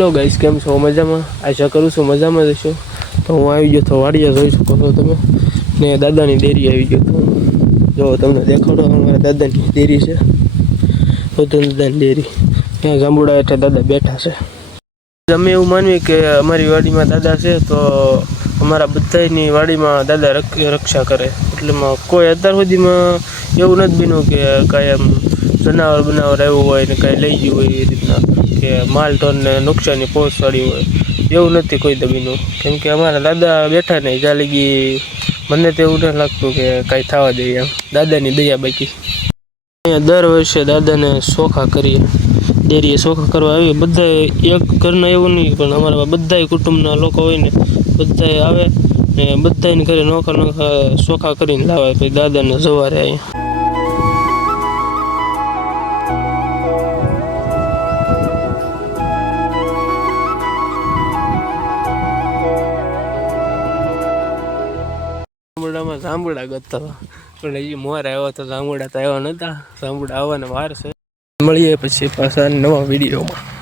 Hello guys, કેમ છો? મજામાં? આશા કરું છું મજામાં જ હશો. તો હું આવી ગયો તો વાડિયા જોઈ શકો છો તમે ને દાદાની ડેરી આવી ગયો તો જો તમને દેખાડો. અમારા દાદાની ડેરી છે, દાદાની ડેરી. ત્યાં જાંબુડા હેઠે દાદા બેઠા છે. અમે એવું માનીએ કે અમારી વાડીમાં દાદા છે તો અમારા બધાની વાડીમાં દાદા રક્ષા કરે. એટલે કોઈ અત્યાર સુધીમાં એવું નથી બન્યું કે કાંઈ એમ જનાવર બનાવર આવ્યું હોય ને કાંઈ લઈ ગયું હોય એ રીતના, કે માલ ઢોરને નુકસાની પહોંચાડી હોય એવું નથી કોઈ દબીનું. કેમ કે અમારા દાદા બેઠા ને જ્યાં લગી મને તો એવું નથી લાગતું કે કાંઈ થવા દઈએ એમ, દાદાની દયા બાકી. અહીંયા દર વર્ષે દાદાને સોખા કરીએ, ડેરીએ સોખા કરવા આવીએ. બધા એક ઘરના એવું નહીં, પણ અમારા બધા કુટુંબના લોકો હોય ને બધા આવે ને બધાને ઘરે નોખા સોખા કરીને લાવે પછી દાદાને સવારે અહીંયા. જાંબુડામાં જાંબુડા ગોતતા હતા, પણ હજી મોર આવ્યો તો જાંબુડા તો આવ્યા નહોતા. જાંબુડા આવવાના વાર છે. મળીએ પછી પાછા નવા વિડીયોમાં.